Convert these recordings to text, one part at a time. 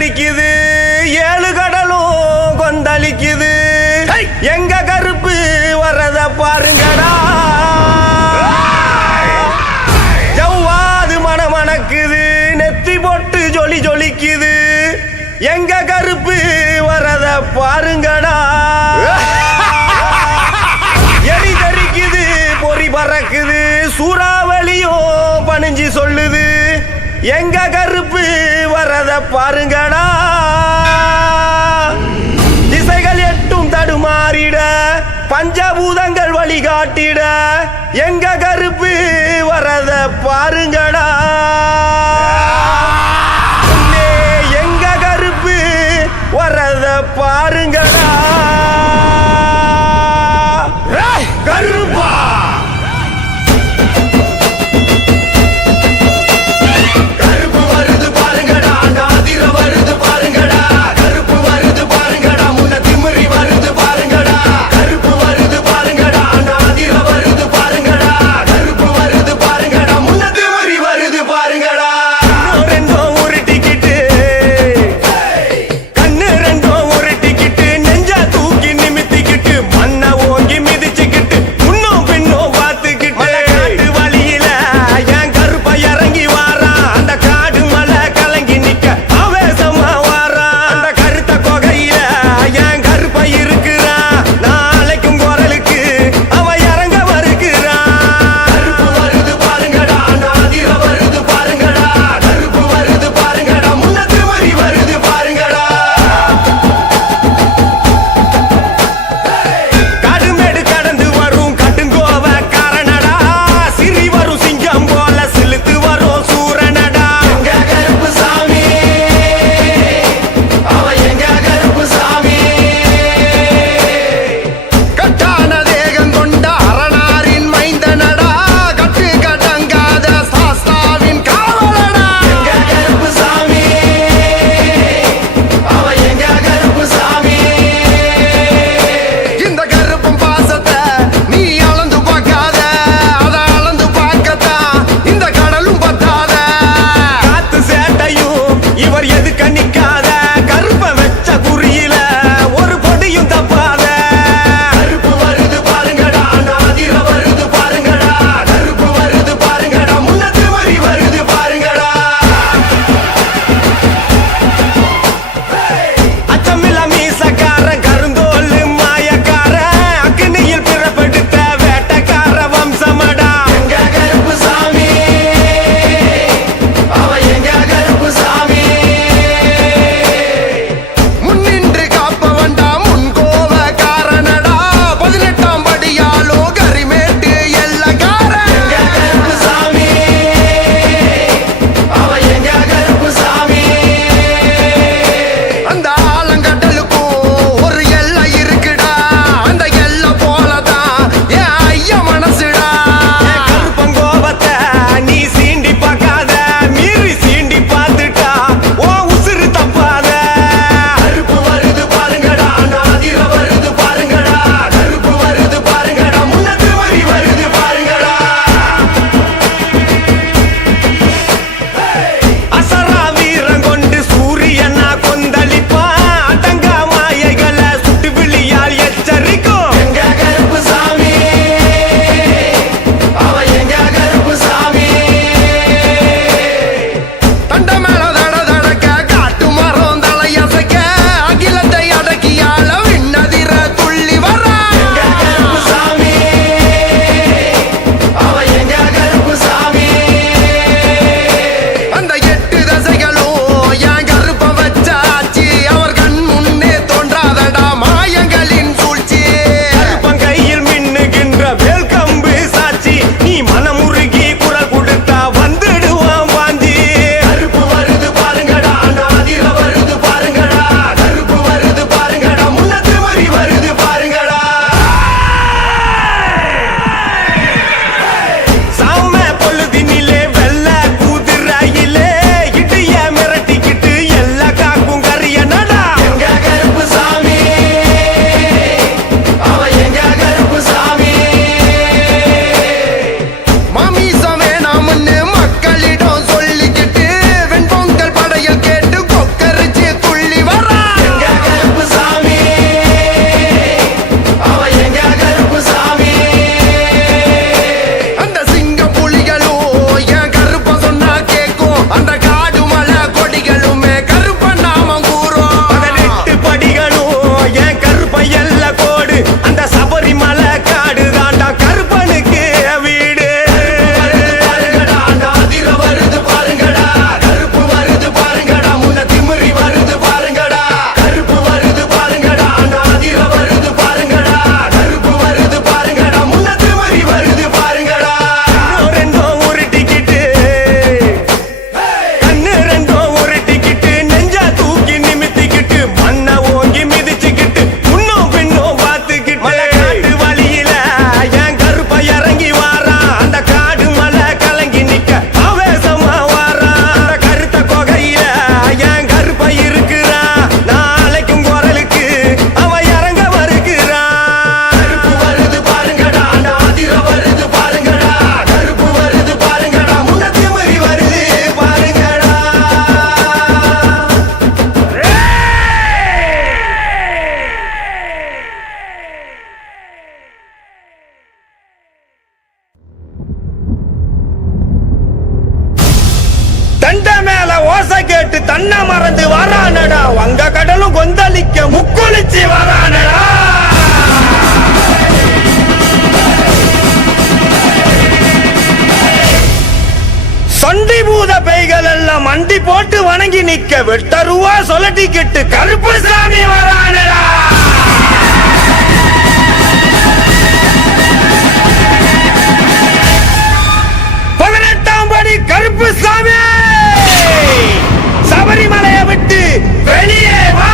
தெரிக்குது, ஏழு கடலும் கொந்தளிக்குது. எங்க கருப்பு வரத பாருங்கடா, ஜவ்வாது மணமணக்குது, நெத்தி போட்டு ஜொலி ஜொலிக்குது. எங்க கருப்பு வரத பாருங்கடா, எரி தெரிக்குது, பொறி பறக்குது, சூறாவளியும் பணிஞ்சு சொல்லுது. எங்க கருப்பு வரத பாருங்கடா, திசைகள் எட்டும் தடுமாறிட, பஞ்சபூதங்கள் வழிகாட்டிட. எங்க கருப்பு வரத பாருங்கடா, எங்க கருப்பு வரத பாருங்கடா. கருப்பா வருது ஓசை கேட்டு தன்னை மறந்து வரானடா வங்க கடலும் கொந்தளிக்க முக்குளிச்சு வரானடா சண்டி பூத பேய்கள் எல்லாம் மண்டி போட்டு வணங்கி நிக்க வெட்டருவா சொல்லட்டிக்கிட்டு கருப்பு சாமி வரானடா படி கருப்பு சாமி சபரிமலையை விட்டு வெளியே வா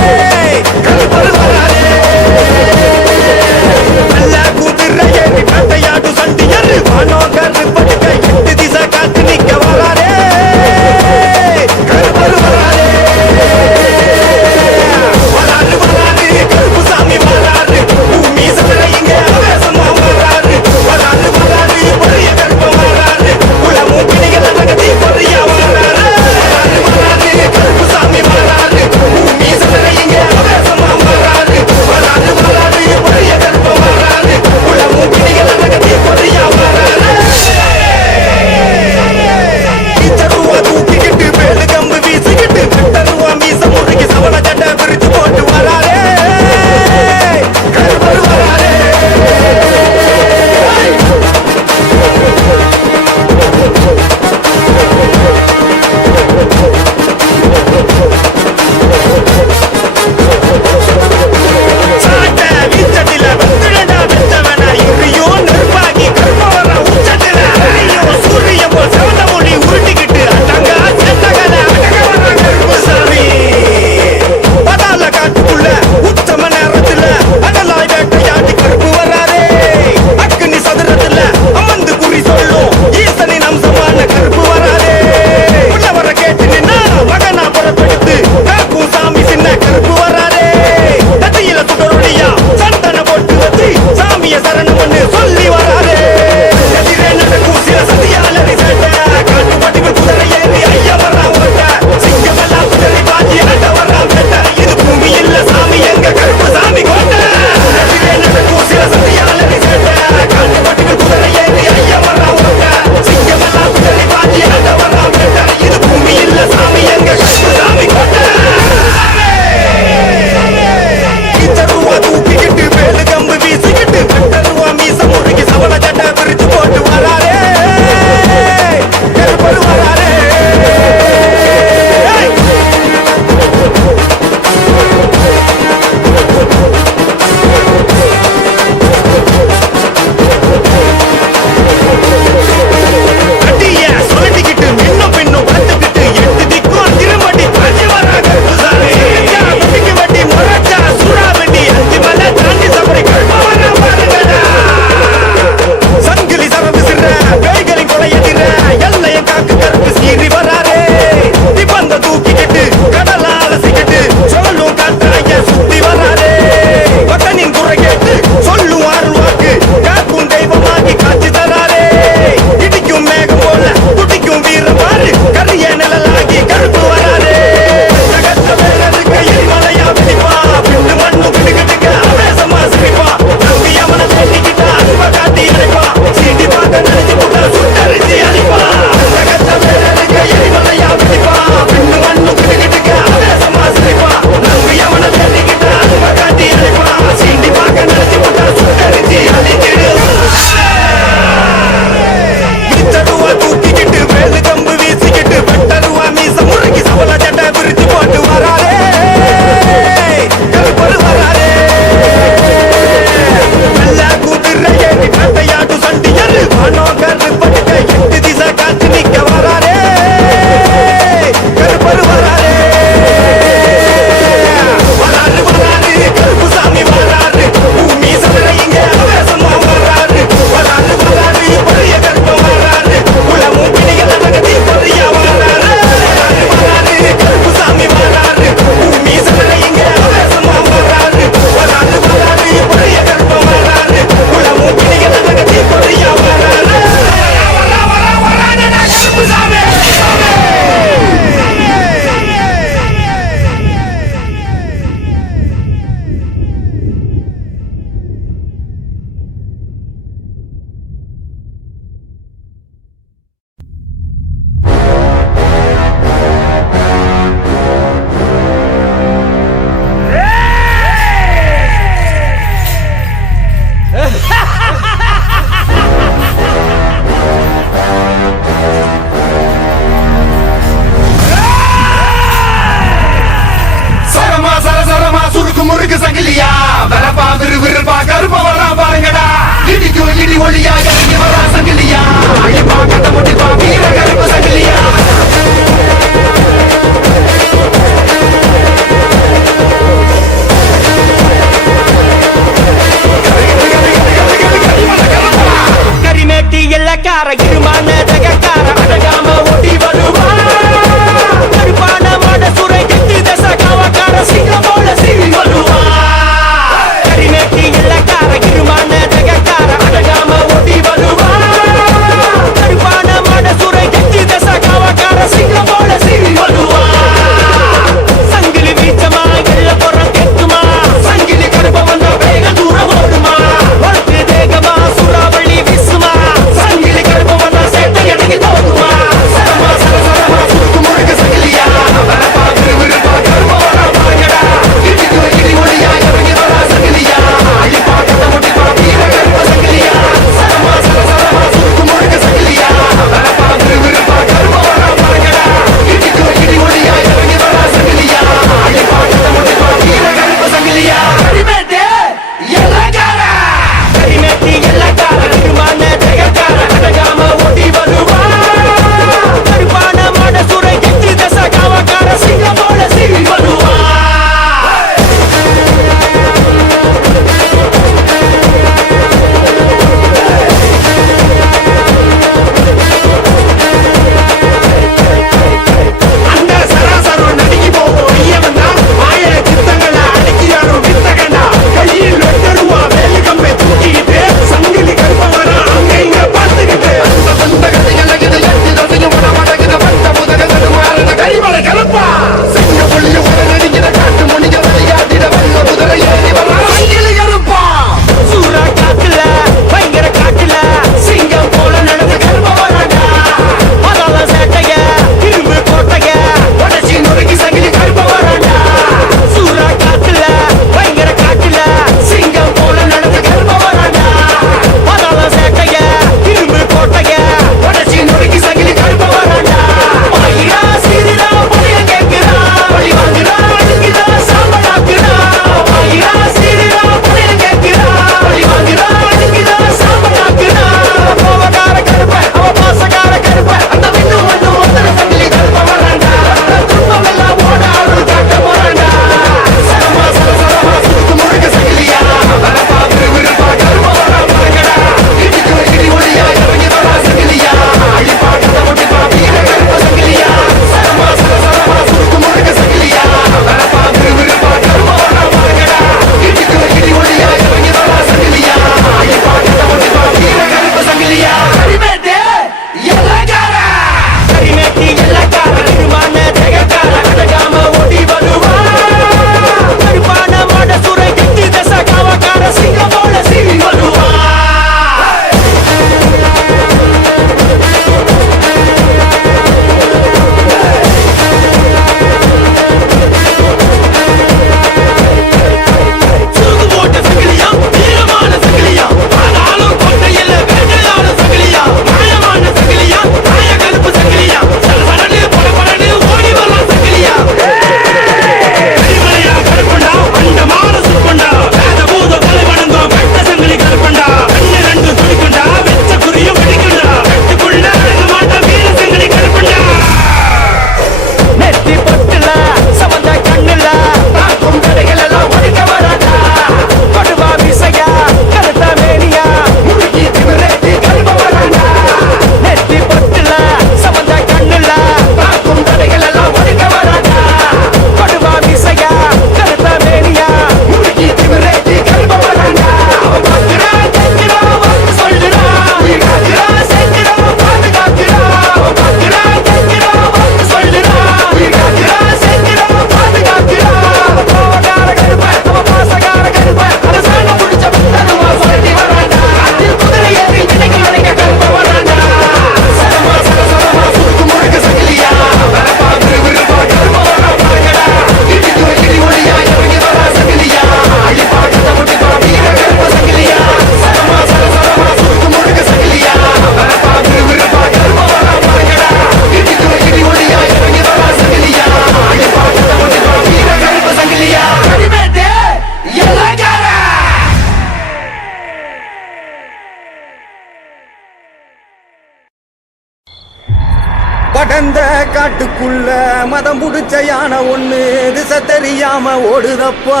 படந்த காட்டுக்குள்ள மதம் புடிச்ச யானை ஒண்ணு திசை தெரியாம ஓடுதப்பா.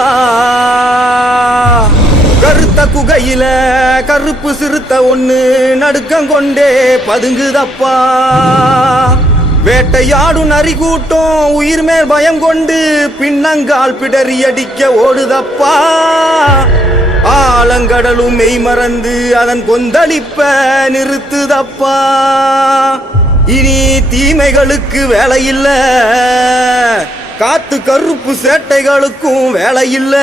கருத்த குகையில கருப்பு சிறுத்த ஒண்ணு நடுக்கம் கொண்டே பதுங்குதப்பா. வேட்டையாடும் நரி கூட்டம் உயிர் மேல் பயம் கொண்டு பின்னங்கால் பிடறி அடிக்க ஓடுதப்பா. ஆலங்கடலும் மெய் மறந்து அதன் கொந்தளிப்ப நிறுத்துதப்பா. இனி தீமைகளுக்கு வேலை இல்ல, காத்து கருப்பு சேட்டைகளுக்கும் வேலை இல்ல,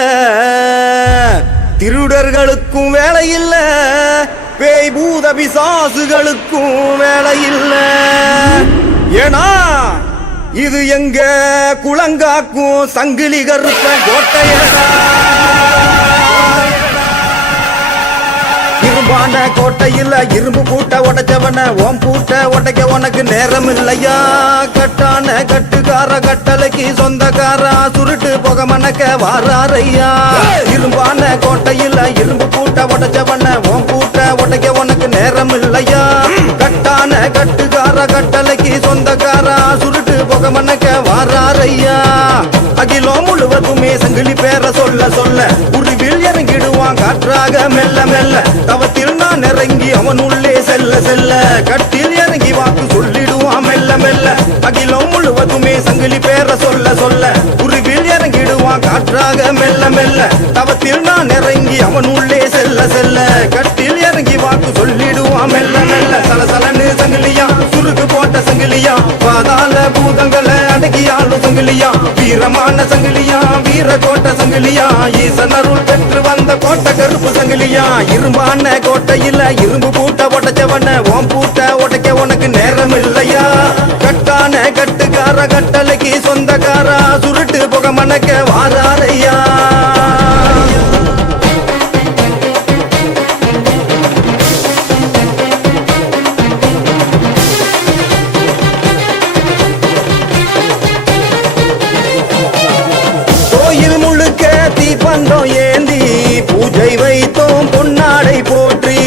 திருடர்களுக்கும் வேலை இல்ல, பேய் பூத பிசாசுகளுக்கும் வேலை இல்ல. ஏனா இது எங்க குளங்காக்கும் சங்கிலி கருப்ப கோட்டையடா. இரும்பான கோட்டையில் இரும்பு பூட்ட உடைச்சவன ஓம் பூட்ட உடைக்க உனக்கு நேரம் இல்லையா. கட்டான கட்டுக்கார கட்டளைக்கு சொந்தக்காரா சுருட்டு புக மணக்க வாராரையா. இரும்பான கோட்டையில் இரும்பு பூட்ட உடைச்சவன ஓம் பூட்ட உடைக்க உனக்கு நேரம் இல்லையா. கட்டான கட்டுக்கார கட்டளைக்கு சொந்தக்காரா சுருட்டு புக மணக்க வாராரையா. அகிலம் முழுவதுமே சங்கிலி பேர சொல்ல சொல்ல உருவில் இறங்கிடுவான் காற்றாக மெல்ல மெல்ல. தவத்தில் நான் இறங்கி அவன் உள்ளே செல்ல செல்ல கட்டில் இறங்கி வாக்கு சொல்லிடுவான் மெல்ல மெல்ல. அகிலம் முழுவதுமே சங்கிலி பேர சொல்ல சொல்ல உருவில் இறங்கிடுவான் காற்றாக மெல்ல மெல்ல. தவத்தில் நான் இறங்கி அவன் உள்ளே செல்ல செல்ல கட்டில் இறங்கி வாக்கு சொல்லிடுவான் மெல்ல மெல்ல. சலசலன்னு சங்கிலியா சுருக்கு போட்ட சங்கிலியா பாதாள பூதங்களை அடக்கியாலும் சங்கிலியா. வீரமான சங்கிலியா வீர கோட்ட சங்கிலியா ஈசன் அருள் பெற்று வந்த கோட்டை கருப்பு சங்கிலியா. இரும்பான கோட்டையில் இரும்பு பூட்ட உடைச்சவன ஓம் பூட்ட உடைக்க உனக்கு நேரம் இல்லையா. கட்டான கட்டுக்கார கட்டளைக்கு சொந்தக்காரா சுருட்டு புக மணக்க வாராரையா. தீப்பந்தம் ஏந்தி பூஜை வைத்தோம் பொன்னாடை போற்றி.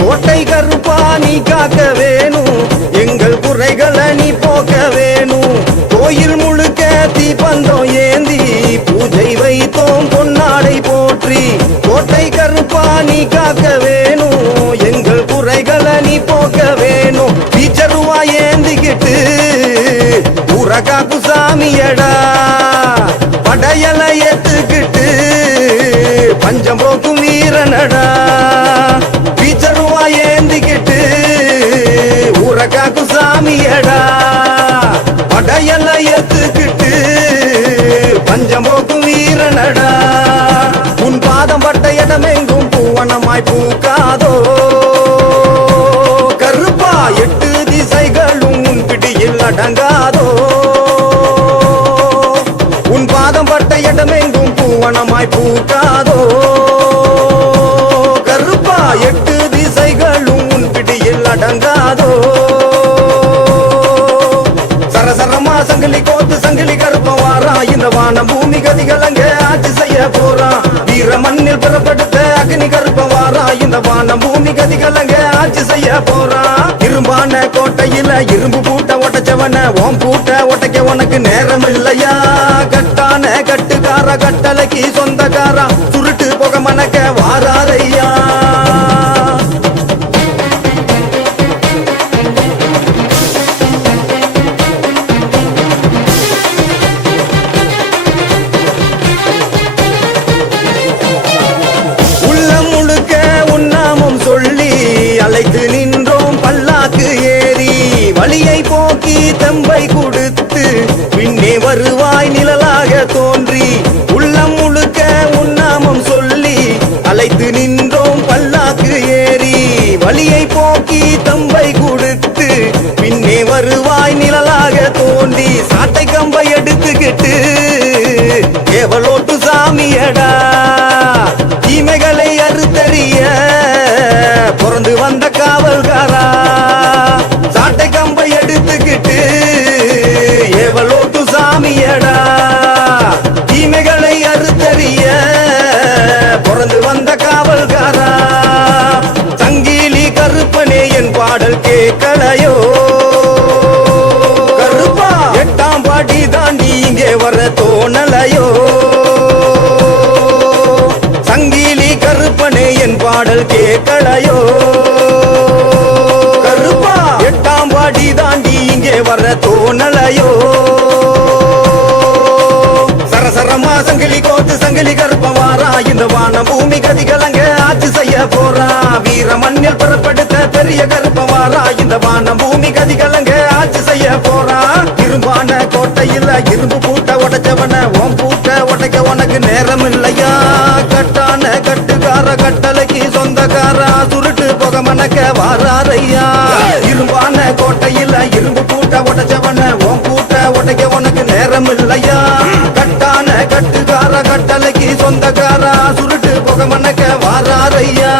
கோட்டை கருப்பா நீ காக்க வேணும், எங்கள் குறைகளை நீ போக்க வேணும். கோயில் முழுக்க தீப்பந்தம் ஏந்தி பூஜை வைத்தோம் பொன்னாடை போற்றி. கோட்டை கருப்பா நீ காக்க வேணும், எங்கள் குறைகளை நீ போக்க வேணும். பீச்சருவா ஏந்திக்கிட்டு உரகாக்கு சாமியடா. படையல ஏத்துக்கிட்டு பஞ்சம் போக்கும் வீரனடா. பீச்சருவா ஏந்திக்கிட்டு உரகாக்கு சாமியடா. படையல ஏத்துக்கிட்டு பஞ்சம் போக்கும் வீரனடா. உன் பாதம் பட்ட இடமெங்கும் பூவனமாய் பூக்காதோ. கருப்பா 8 திசைகளும் உன் பிடியில் அடங்காதோ. உன் பாதம் பட்ட இடமெங்கும் பூவனமாய் பூக்காதோ. கருப்பா 8 திசைகளும் உன் பிடியில் அடங்காதோ. சரசரமா சங்கிலி கோத்து சங்கிலி கருப்ப வாரா. இந்த வானம் பூமி கதிகள் அங்கே ஆட்சி செய்ய போறான். வீர மண்ணில் பிறப்படுத்த அக்னி கருப்ப வாரா. இந்த வானம் பூமி கதிகள் அங்கே ஆட்சி செய்ய போறான். இரும்பான கோட்டையில இரும்பு பூட்ட உடைச்சவன ஓம் பூட்ட உடைக்க உனக்கு நேரம் இல்லையா. கட்டான கட்டுக்கார கட்டளைக்கு சொந்தக்காரா சுருட்டு புக மணக்க வாராரையா. உள்ளம் முழுக்க உன்னாமம் சொல்லி அழைத்து நின்றோம் பல்லாக்கு ஏறி. வழியை போக்கி தம்பை கொடுத்து பின்னே வருவாய் நிழலாக தோன்றி. உள்ளம் முழுக்க உன்னாமம் சொல்லி அழைத்து நின்றோம் பல்லாக்கு ஏறி. வழியை போக்கி தம்பை கொடுத்து பின்னே வருவாய் நிழலாக தோன்றி. சாட்டை கம்பை எடுத்துக்கிட்டு எவளோட்டு சாமியடா. தீமைகளை அறுத்தறிய பிறந்து வந்த காவல்காரா. சாட்டை கம்பை எடுத்துக்கிட்டு எவளோட்டு சாமியடா. தீமைகளை அறுத்தறிய பிறந்து வந்த காவல்காரா. சங்கிலி கருப்பனே என் பாடல் கேட்கலையோ. வர தோணலையோ சரசரமா சங்கிலி கோத்து சங்கிலி கருப்பவாரா இந்த வான பூமி கதிகலங்க ஆட்சி செய்ய போறா வீர மண்ணில் புறப்படுத்த பெரிய கருப்பவாரா இந்த வான பூமி கதிகலங்க ஆட்சி செய்ய போறா இரும்பான கோட்டையில் இரும்பு பூட்ட உடைச்சவன ஓம் பூட்ட உடைக்க உனக்கு நேரம் இல்லையா கட்டான கட்டுக்கார கட்டளைக்கு சொந்தக்காரா சுருட்டு புக மணக்க வாராரையா இரும்பான கோட்டையில் இரும்பு பூட்ட உடைச்சவன ஓம் பூட்ட உடைக்க உனக்கு நேரம் இல்லையா கட்டான கட்டுக்கார கட்டளைக்கு சொந்தக்காரா சுருட்டு புக மணக்க வாராரையா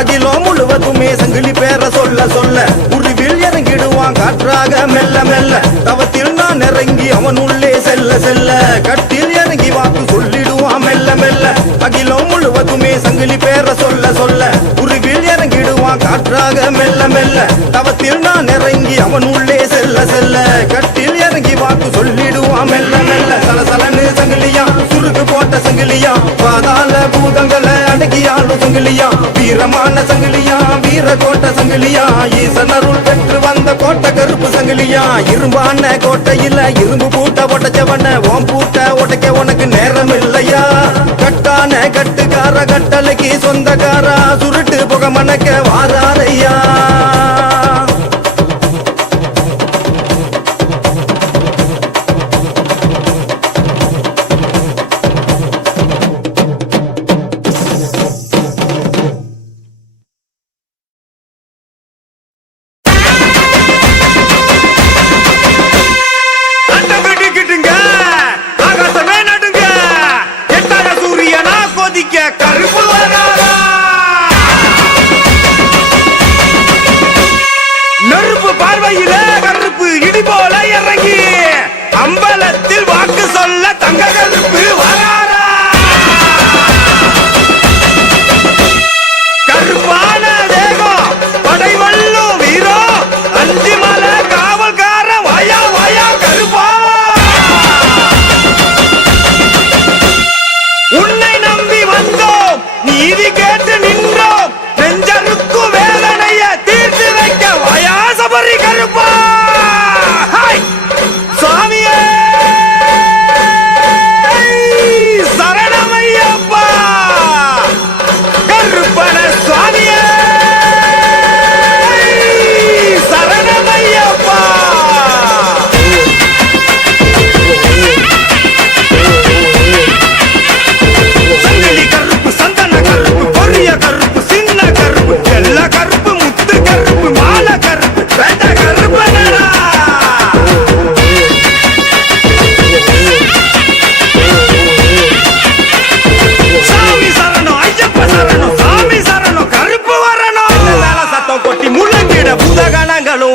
அகிலம் முழுவதுமே சங்கிலி பேர சொல்ல சொல்ல உருவில் இறங்கிடுவான் காற்றாக மெல்ல மெல்ல தவத்தில் நான் இறங்கி அவன் உள்ளே செல்ல செல்ல கட்டில் இறங்கி வாக்கு சொல்லிடுவான் மெல்ல மெல்ல அகிலம் முழுவதுமே சங்கிலி பேர சொல்ல சொல்ல உருவில் இறங்கிடுவான் காற்றாக மெல்ல மெல்ல தவத்தில் நான் இறங்கி அவன் உள்ளே செல்ல செல்ல கட்டில் இறங்கி வாக்கு சொல்லிடுவான் மெல்ல மெல்ல சலசலன்னு சங்கிலியா சுருக்கு போட்ட சங்கிலியா பாதாள பூதங்களை அடக்கியாளும் சங்கிலியா வீரமான சங்கிலியா வீர கோட்டை சங்கிலியா ஈசனருள் பெற்று வந்த கோட்டை கருப்பு சங்கிலியா இரும்பான கோட்டையில இரும்பு பூட்ட உடைச்சவன ஓம் பூட்ட உடைக்க உனக்கு நேரம் இல்லையா கட்டான கட்டுக்கார கட்டளைக்கு சொந்தக்காரா சுருட்டு புக மணக்க வாராரையா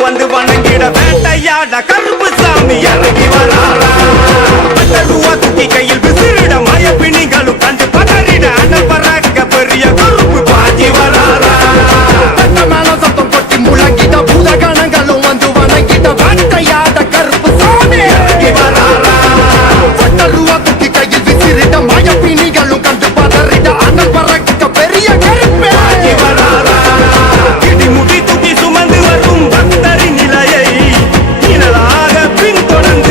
வந்து வணங்கிட வேட்டையாட கருப்பு சாமி இறங்கி வராரா தூக்கி கையில் விசிறிட மயப்பிணிகளும் கண்டு பதறிட அண்ணல் பறக்க பெரிய கருப்பு பாஞ்சி வராரா மேல சத்தம் கொட்டி முழங்கிட பூதகணங்களும் வந்து வணங்கிட வேட்டையாட கருப்பு சாமி இறங்கி வராரா தூக்கி கையில் விசிறிட மயப்பிணிகளும் கண்டு பதறிட அண்ணல் பறக்க பெரிய கருப்பு பாஞ்சி வராரா இடிமுடி தூக்கி சுமந்து வரும் பக்தரின் நிலையை இனலாக பின்தொடர்ந்து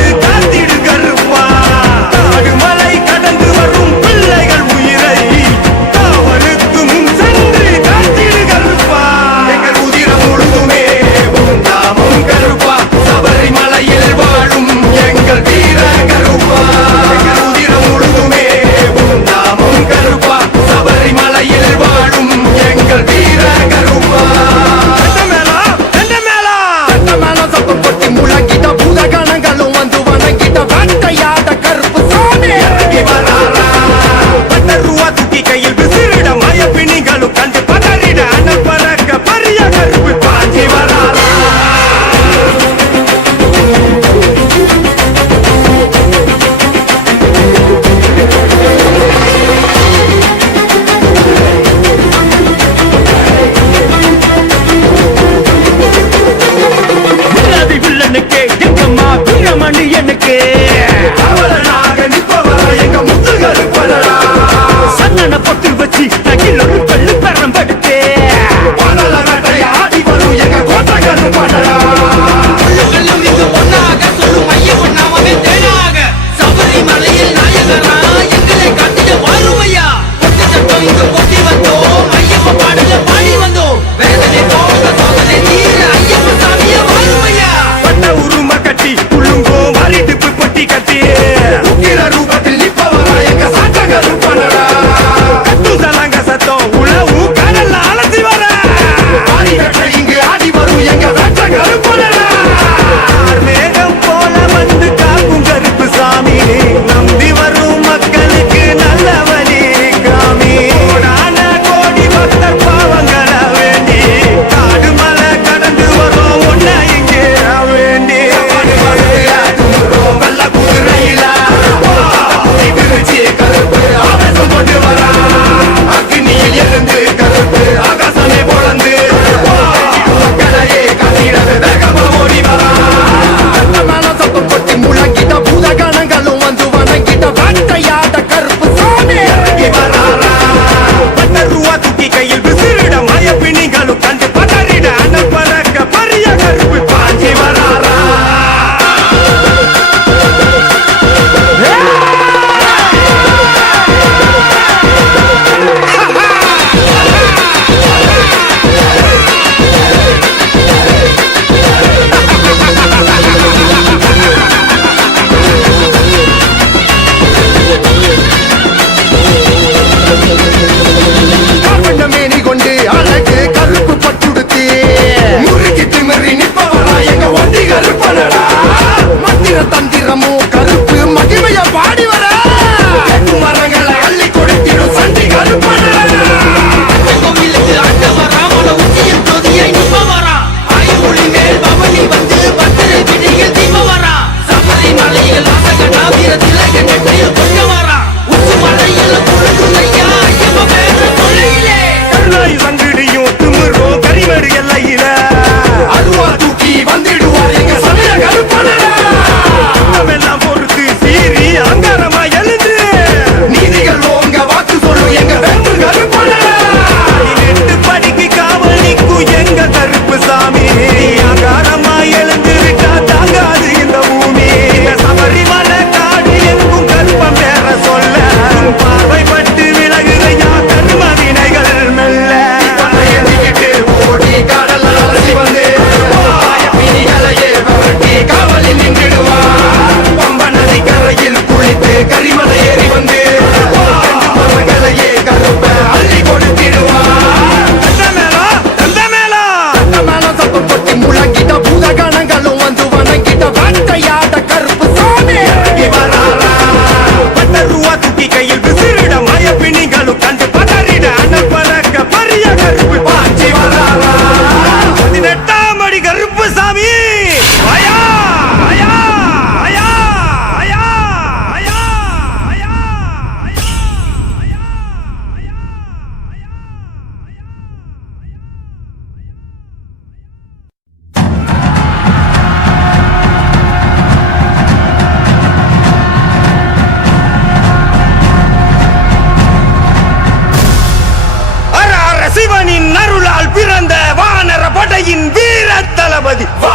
படையின் வீர தளபதி வா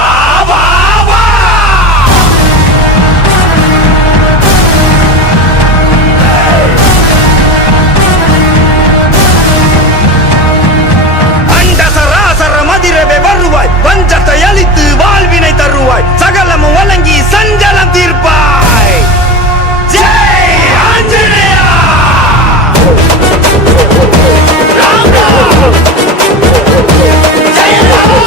வா வா. அண்ட சராசர மதிரவே வருவாய், பஞ்சத்தை அழித்து வாழ்வினை தருவாய், சகலமும் வழங்கி சஞ்சலம் தீர்ப்பாய். ஜெய் ஆஞ்சநேயா. ராம் ராம். ஜெய் ராம்.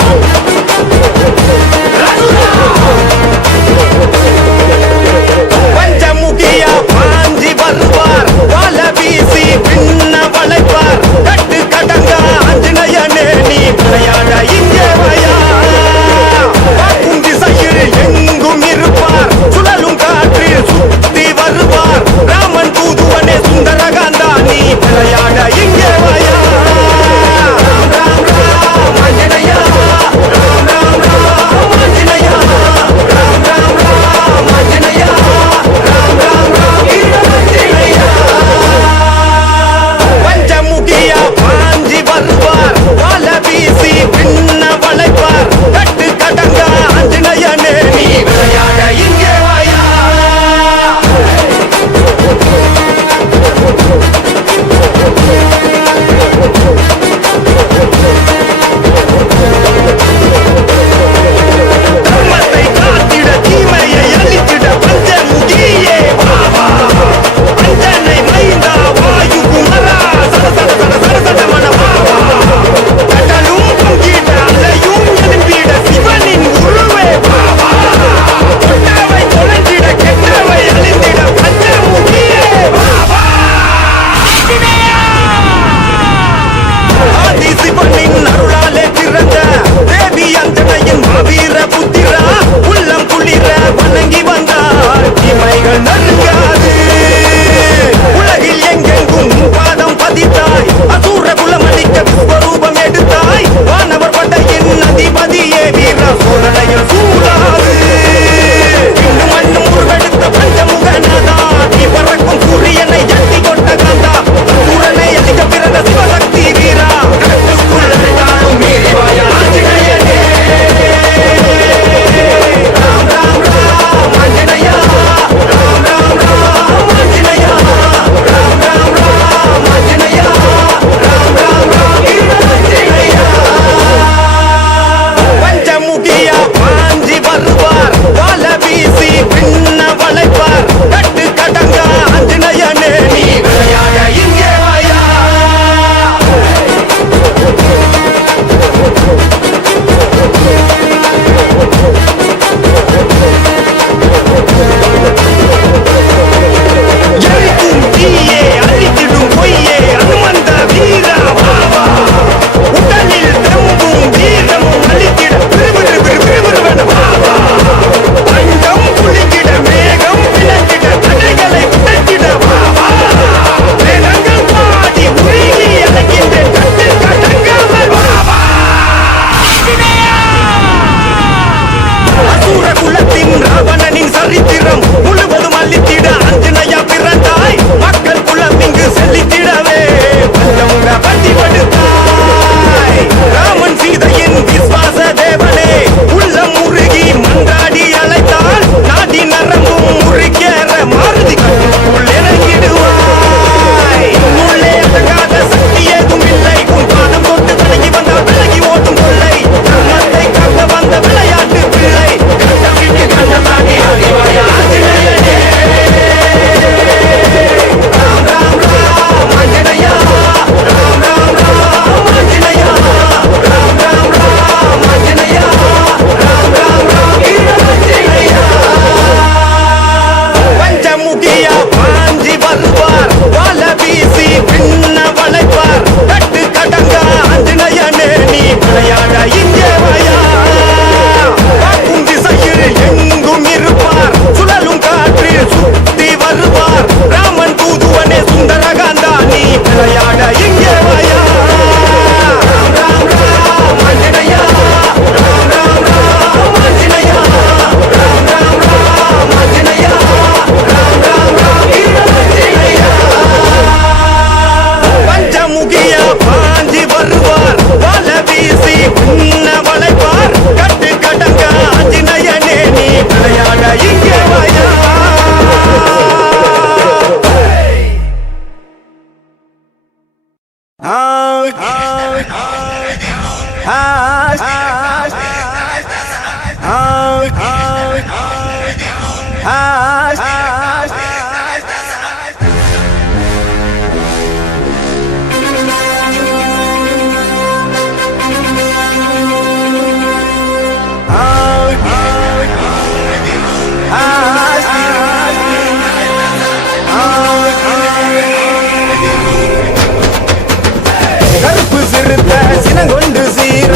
கருப்பு சிறுத்த சினங்கொண்டு சீர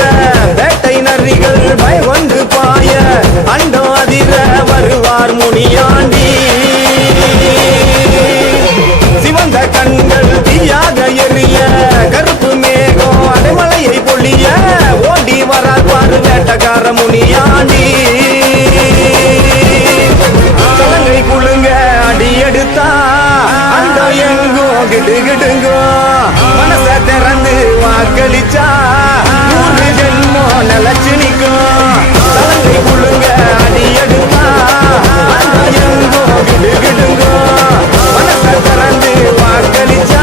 வேட்டை நரிகள் பயங்கொண்டு பாய அண்டோ அதிர வருவார் முனியாண்டி சிவந்த கண்கள் தீயாக எரிய கருப்பு மேகம் அடைமலையை பொழிய ஓடி வரார் பாரு வேட்டக்கார முனியாண்டி தலங்கை குழுங்க அடி எடுத்தா அந்த எங்கோ கிடுகிடுங்கோ மனச திறந்து வாக்களிச்சா 100 ஜென்மம் நிலச்சு நிற்கும் தலங்கை குழுங்க அடி எடுத்தா அந்த எங்கோ கிடுகிடுங்கோ மனச திறந்து வாக்களிச்சா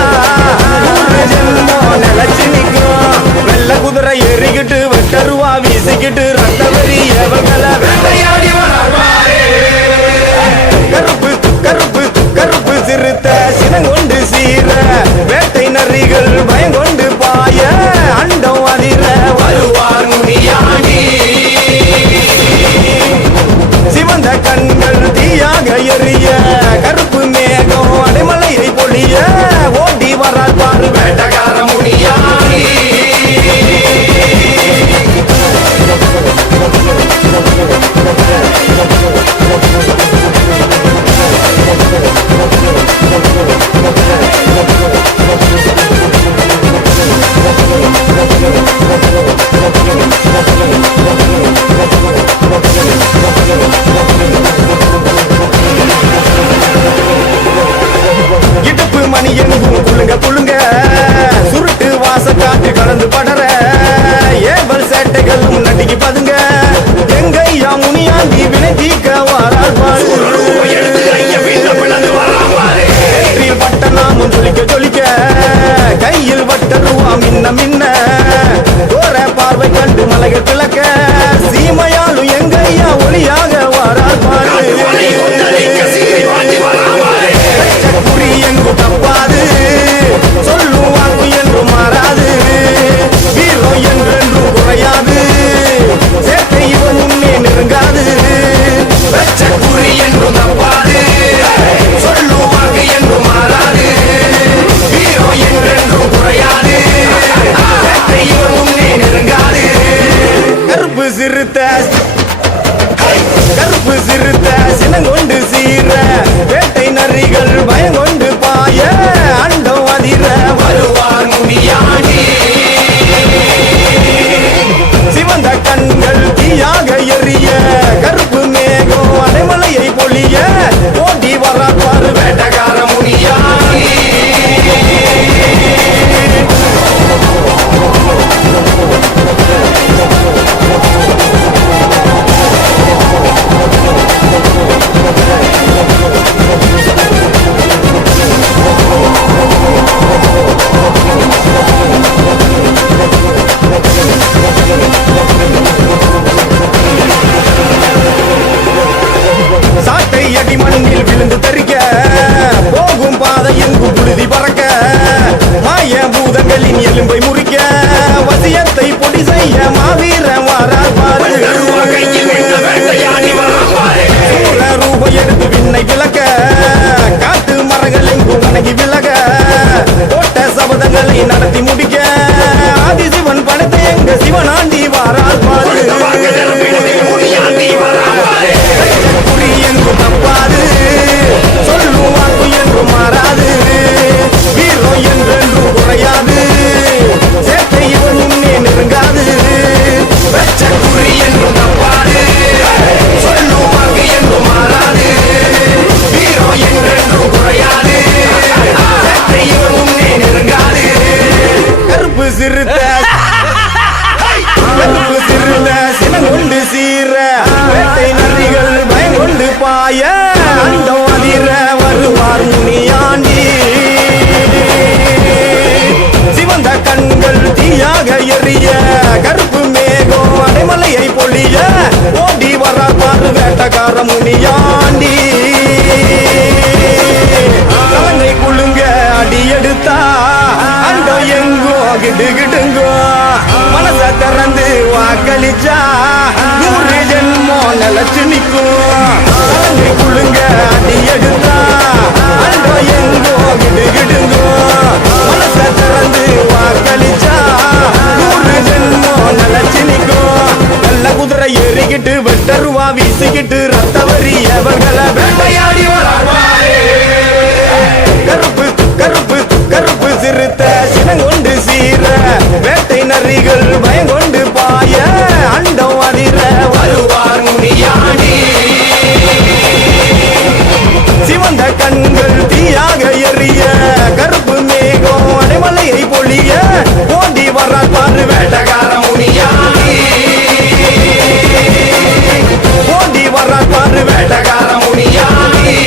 100 ஜென்மம் நிலச்சு நிற்கும் வெள்ள குதிரை ஏறிக்கிட்டு வெட்டருவா வீசிக்கிட்டு ரத்த வரி எவங்களை வேட்டையாடி கருப்பு கருப்பு கருப்பு சிறுத்த சினங்கொண்டு சீர வேட்டை நரிகள் பயங்கொண்டு பாய அண்டம் அதிர வருவார் முனியாண்டி சிவந்த கண்கள் தீயாக எரிய கருப்பு மேகம் அடைமலையை பொழிய ஓடி வரால் பாரு வேட்டக்கார முனியாண்டி இடுப்பு மணி எங்கும் குளுங்க குளுங்க சுருட்டு வாச காற்று கலந்து படற ஏவல் சேட்டைகளும் நடிக்கு பதுங்க எங்கையா முனியாண்டி வினை தீக்க வாரால் பாரு பட்ட நாமும் ஜொலிக்க ஜொலிக்க கையில் வட்டருவா மின்ன மின்ன தோர பார்வை கண்டு மலைகள் கிழக்க சீமையாலும் எங்கையா ஒளியாக வாரால் பாரு குறி எங்கு தப்பாது சொல்லும் வாக்கு என்றும் மாறாது வீரம் என்றென்றும் குறையாது சேர்க்கை இவன் முன்னே நெருங்காது வெச்ச குறி என்றும் தப்பாது சொல்லும் வாக்கு என்றும் மாறாது வீரம் என்றென்றும் குறையாது சேர்க்கை இவன் முன்னே நெருங்காது கருப்பு சிறுத்த கருப்பு சிறுத்த சினங்கொண்டு சீர வேட்டை நரிகள் பயங்கொண்டு பாய அண்டம் அதிர வருவார் முனியாண்டி சிவந்த கண்கள் தீயாக எரிய கருப்பு மேகம் அடைமலையை பொழிய ஓடி வரார் பாரு வேட்டக்கார முனியாண்டி சாட்டை அடி மண்ணில் விழுந்து தரிக்க போகும் பாதை எங்கும் புழுதி பறக்க மாய பூதங்களின் எலும்பை முறிக்க வசியத்தை பொடி செய்ய மாவீர வாரார் பாரு சூர ரூப எடுத்து விண்ணை விளக்க காட்டு மரங்கள் எங்கும் வணங்கி விலக போட்ட சபதங்களை நடத்தி முடிக்க ஆதிசிவன் படத்தை எங்க சிவனாண்டி வாரால் பாரு குறி என்றும் தப்பாது சொல்லும் வாக்கு என்றும் மாறாது வீரம் என்றென்றும் குறையாது சேர்க்கை இவன் முன்னே நெருங்காது வெச்ச குறி என்றும் சிறுத்த சினங்கொண்டு சீர வேட்டை நரிகள் பயங்கொண்டு பாய அண்டம் அதிர வருவார் முனியாண்டி சிவந்த கண்கள் தீயாக எரிய கருப்பு மேகம் அடைமலையை பொழிய ஓடி வர்றார் பாரு வேட்டக்கார முனியாண்டி ஓடி வர்றார் பாரு வேட்டக்கார முனியாண்டி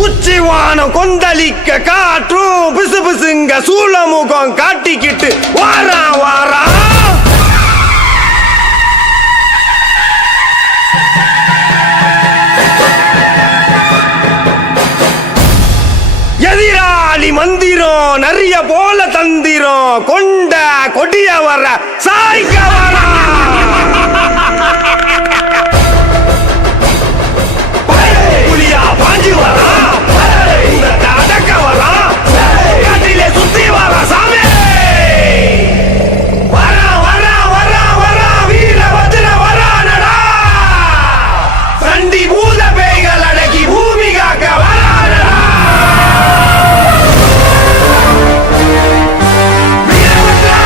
உச்சிவானம் கொந்தளிக்க காற்றும் பிசு பிசுங்க சூளமுகம் காட்டிக்கிட்டு வாரா வாரா எதிராளி மந்திரம் நிறைய போல தந்திரம் கொண்ட கொடிய வர சாய்க்க வரா புலியா பாஞ்சு வரா அடக்க வரா காட்டிலே சுத்தி வரா சாமி வரா வரா வரா வரா வீர வஜ்ர வரானடா சண்டி பூத பேய்கள் அடக்கி பூமி காக்க வரானடா வீரவஜ்ரா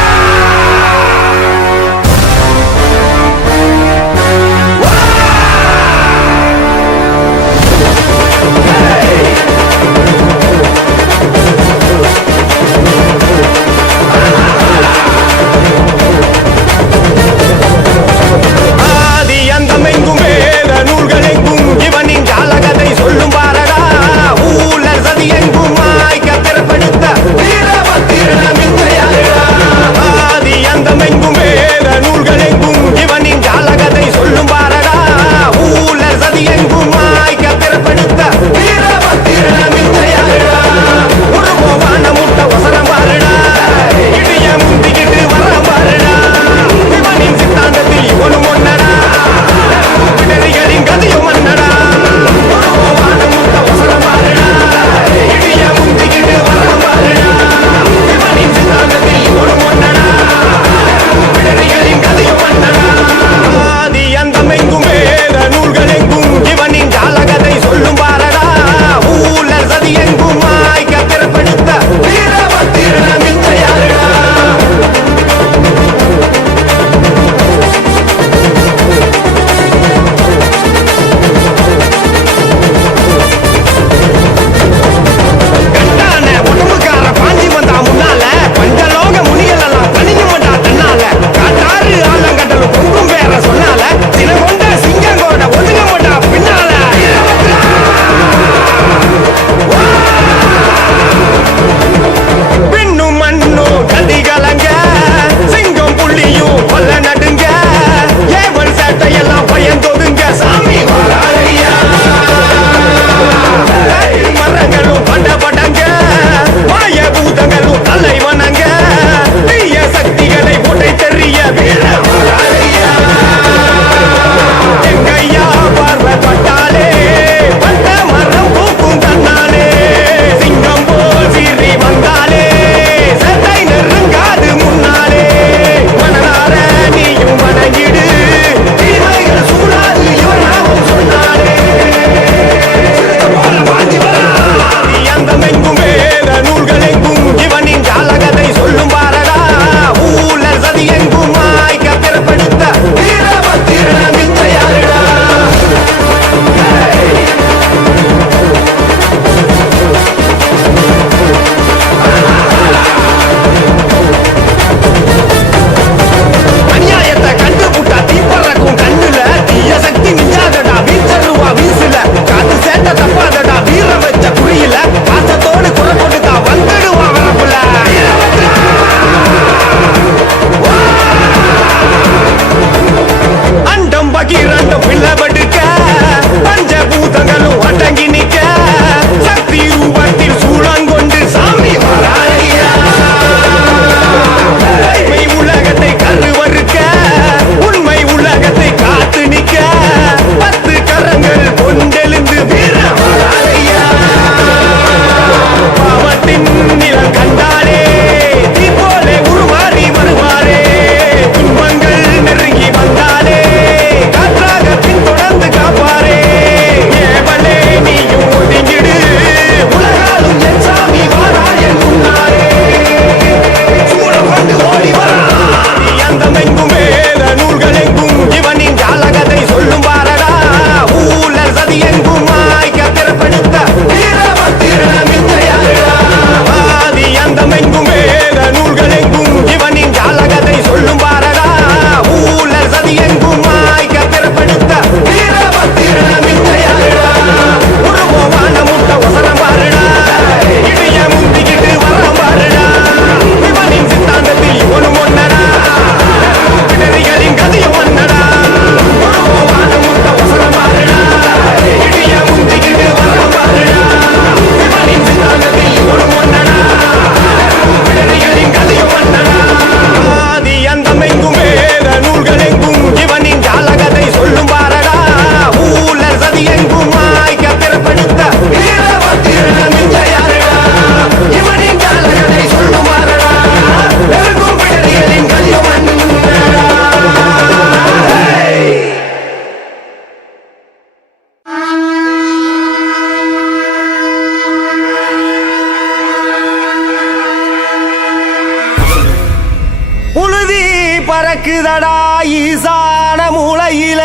பாயுதடா ஈசான மூலையில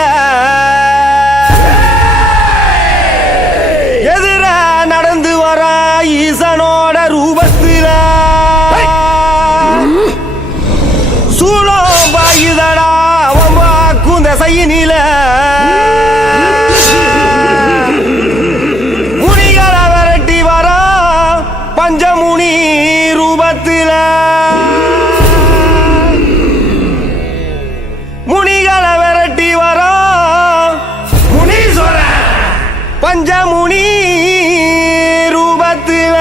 எதிர நடந்து வர ஈசனோட ரூபத்தில சூளம் பாயுதடா அவன் வாக்கும் திசையினில முனிகளை விரட்டி வர பஞ்சமுனி ரூபத்தில முனிகளை விரட்டி வர முனீஸ்வர பஞ்சமுனி ரூபத்தில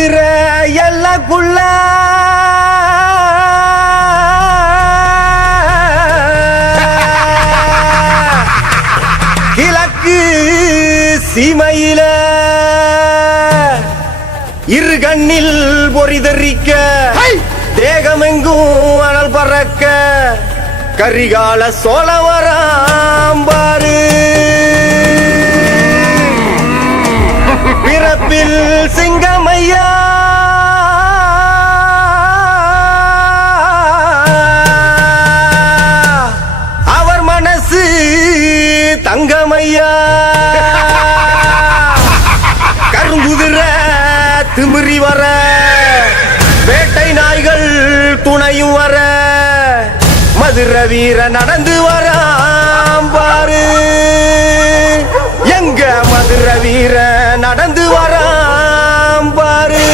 மதுரை எல்லக்குள்ள கிழக்கு சீமையில இரு கண்ணில் பொறிதறிக்க தேகமெங்கும் அனல் பறக்க கரிகால சோழவராம்பாரு பிறப்பில் சிங்கமையா அவர் மனசு தங்கமையா கருங்குதிர திமிரி வர வேட்டை நாய்கள் துணையும் வர மதுரை வீர நடந்து வராம்பாரு எங்க மதுரை வீர நடந்து வராம்பாரு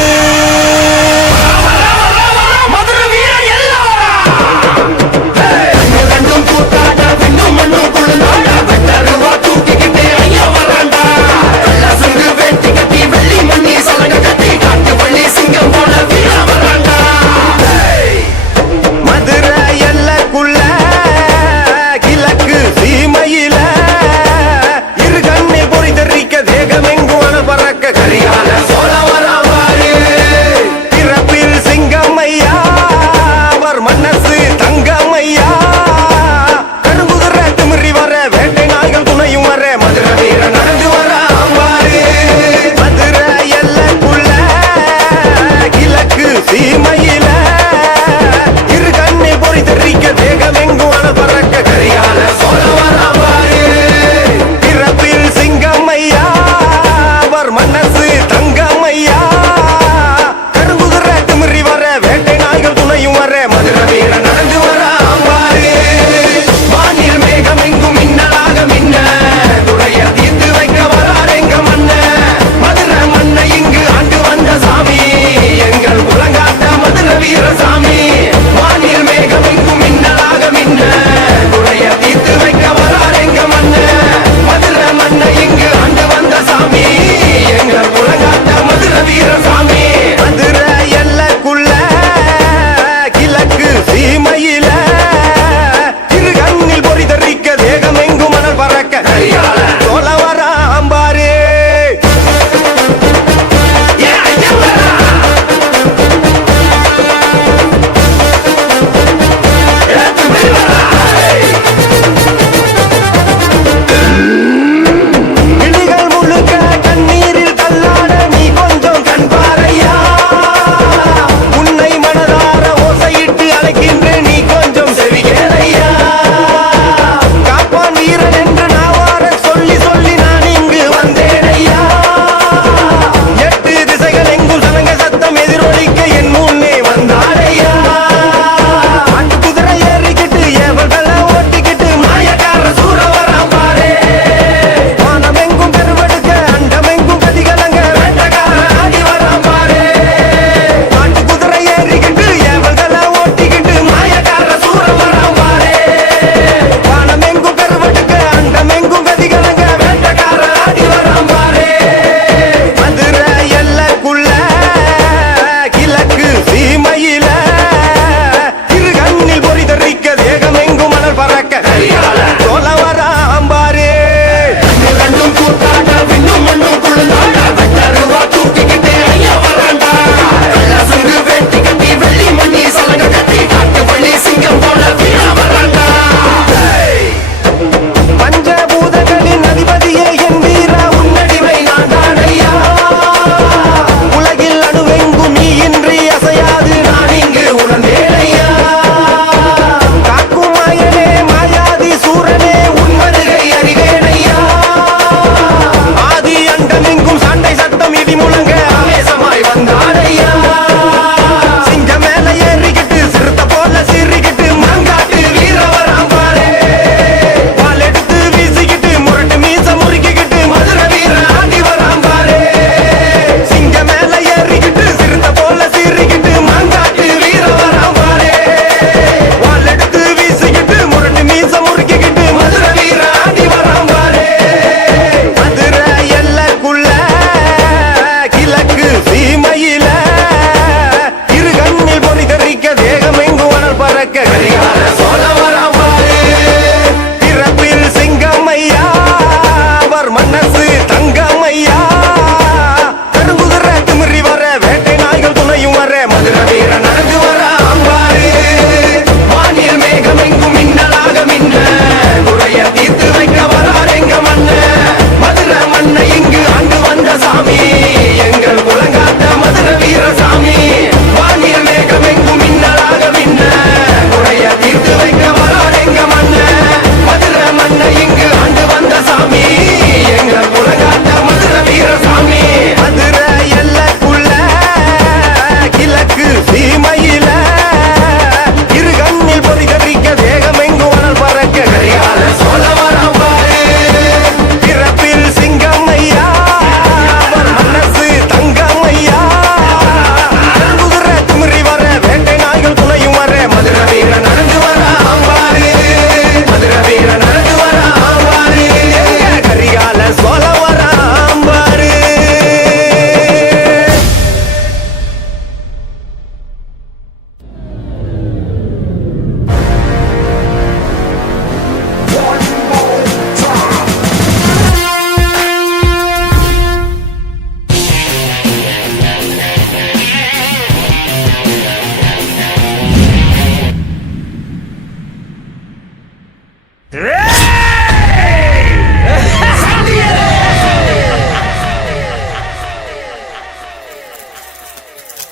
தேகமெங்கும்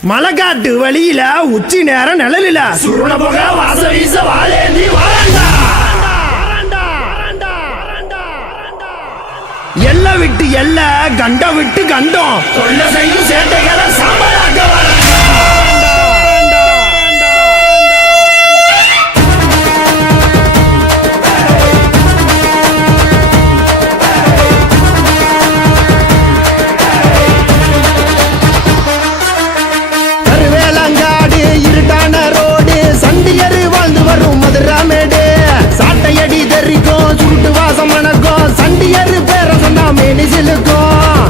மலைக்காட்டு வழியில உச்சி நேரம் நிழலில சுருண போக வாச வீச வாழேந்தி வாழண்டா எல்ல விட்டு எல்ல கண்ட விட்டு கண்டம் தொல்ல செய்யும் சேட்டைகளை சாம்பலாக்க சாட்டையடி தெரிக்கும் சுருட்டு வாசம் மணக்கும் சண்டியரு பேர சொன்னா மேனி சிலுக்கும்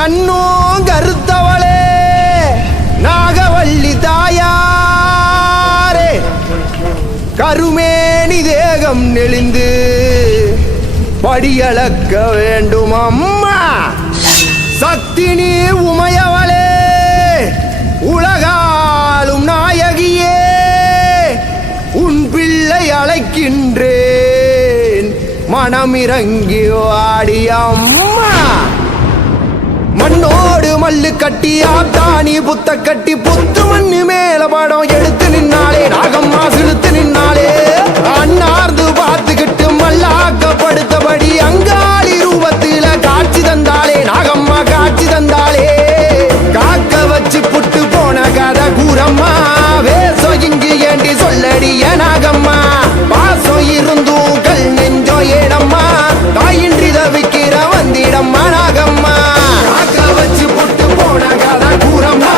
கண்ணும் கருத்தவளே நாகவள்ளி தாயாரே, கருமேனி தேகம் நெளிந்து படியளக்க வேண்டும் அம்மா. சக்தி நீ உமையவளே, உலகாலும் நாயகியே, உன் பிள்ளை அழைக்கின்றேன், மனமிறங்கி வாடி அம்மா. மண்ணோடு மல்லு கட்டி ஆத்தாணி புத்த கட்டி புத்து மண்ணு மேல படம் எடுத்து நின்னாலே நாகம்மா சிலுத்து நின்னாலே, அண்ணார்ந்து பார்த்துக்கிட்டு மல்லாக்கப்படுத்தபடி அங்காளி ரூபத்தில காட்சி தந்தாலே நாகம்மா காட்சி தந்தாலே. காக்க வச்சு புட்டு போன கதை கூறம்மா, வேசம் இங்கு ஏண்டி சொல்லடிய நாகம்மா. பாசம் இருந்தும் கல் நெஞ்சோ ஏடம்மா, தாயின்றி தவிக்கிற வந்திடம்மா நாகம்மா. காக்க வச்சு புட்டு போன கதை கூறம்மா,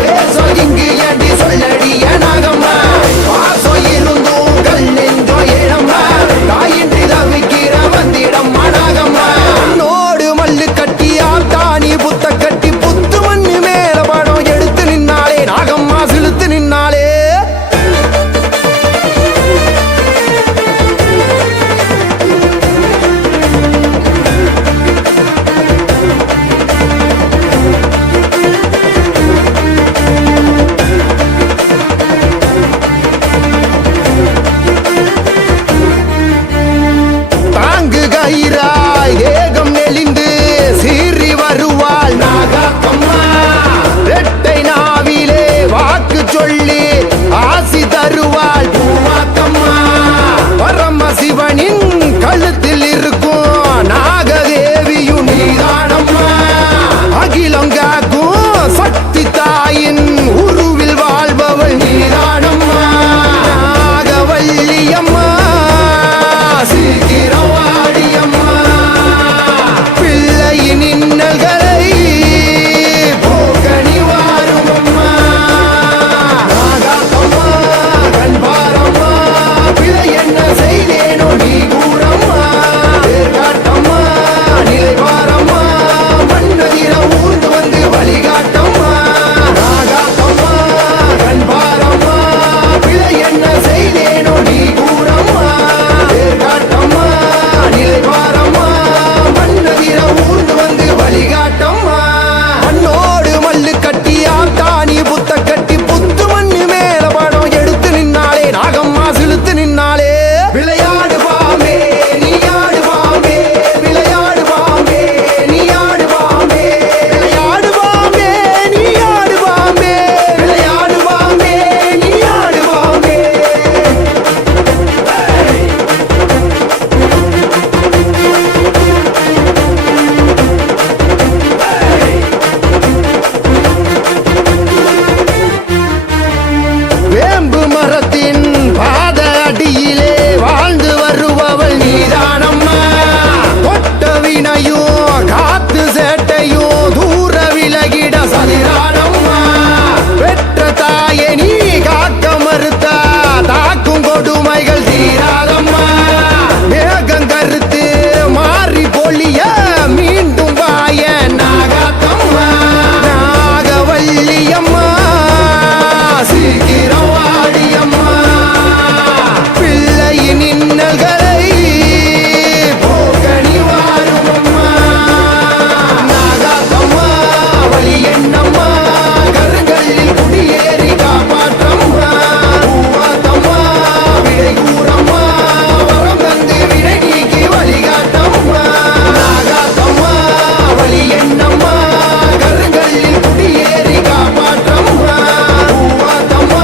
வேசம் இங்கு ஏண்டி சொல்லடிய நாகம்மா. பாசம் இருந்தும் கல் நெஞ்சோ ஏடம்மா, தாயின்றி தவிக்கிற வந்திடம்மா நாகம்மா. நோடு மல்லு கட்டி ஆத்தாணி புத்த கட்டி புத்து மண்ணு மேல படம் எடுத்து நின்னாலே நாகம்மா சிலுத்து நின்னாலே. தாங்கு கயிறாய் தேகம் நெளிந்து சீறி வருவாள் நாகம்மா. ரெட்டை நாவிலே வாக்கு சொல்லி ஆசி தருவாள் பூவாத்தம்மா. பரமசிவனின் கழுத்தில் இருக்கும் நாகதேவியும் நீதானம்மா. அகிலம் காக்கும் சக்தி தாயின் உருவில் வாழ்பவள் நீதானம்மா. நாகவல்லியம்மா சீக்கிரம் வாடியம்மா. பிள்ளையின் இன்னல்களை போக்கணி வாருமம்மா. நாகாத்தம்மா கண்பாரம்மா, பிழை என்ன செய்தேனோ நீ கூறம்மா. காட்டம்மா நிலை பாரம்மா, மண்ணதிர ஊர்ந்து வந்து வழிகாட்டம்மா. நாகாத்தம்மா கண்பாரம்மா, பிழை என்ன செய்தேனோ நீ கூறம்மா. காட்டம்மா நிலை பாரம்மா, மண்ணதிர ஊர்ந்து வந்து வழிகாட்டம்மா. மண்ணோடு மல்லு கட்டி ஆத்தாணி புத்த கட்டி புத்து மண்ணு மேல படம் எடுத்து நின்னாலே நாகம்மா சிலுத்து நின்னாலே. விளையாடு பாம்பே நீயாடு பாம்பே, விளையாடு பாம்பே நீயாடு பாம்பே, விளையாடு பாம்பே நீயாடு பாம்பே, விளையாடு பாம்பே நீயாடு பாம்பே. வேம்பு மரத்தின் பாத அடியிலே வாழ்ந்து வருபவள் நீதானம்மா. தொட்ட வினையும் காத்து சேட்டையும் தூர விலகிட சதிரானம்மா. பெற்ற தாயை நீ காக்க மறுத்தா தாக்கும் கொடுமைகள் தீராதம்மா. மேகம் கருத்து மாறி பொழிய மீண்டும் வாய நாகாத்தம்மா. நாகவல்லியம்மா சீக்கிரம் வாடியம்மா. பிள்ளையின் இன்னல்களை போக்கணி வாருமம்மா. நாகாத்தம்மா வழி என்னம்மா, கருங்கல்லில் குடியேறி காப்பாற்றம்மா. பூவாத்தம்மா விடை கூறம்மா, வரம் தந்து விடை நீக்கி வழிகாட்டம்மா. நாகாத்தம்மா வழி என்னம்மா, கருங்கல்லில் குடியேறி காப்பாற்றம்மா. பூவாத்தம்மா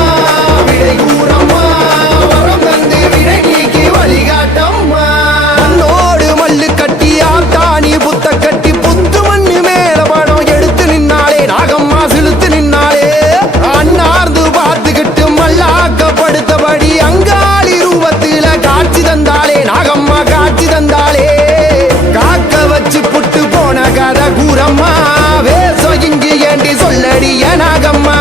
விடை கூறம்மா, வரம் தந்து விடை நீக்கி வழிகாட்டம்மா. மண்ணோடு மல்லு கட்டி ஆத்தாணி புத்த கட்டி புத்து மண்ணு மேல படம் எடுத்து நின்னாலே நாகம்மா சிலுத்து நின்னாலே. அண்ணார்ந்து பார்த்துக்கிட்டு மல்லாக்கப்படுத்தபடி அங்காளி ரூபத்தில காட்சி தந்தாலே நாகம்மா காட்சி தந்தாலே. காக்க வச்சு புட்டு போன கதை கூறம்மா, வேசம் இங்கு ஏண்டி சொல்லடிய நாகம்மா.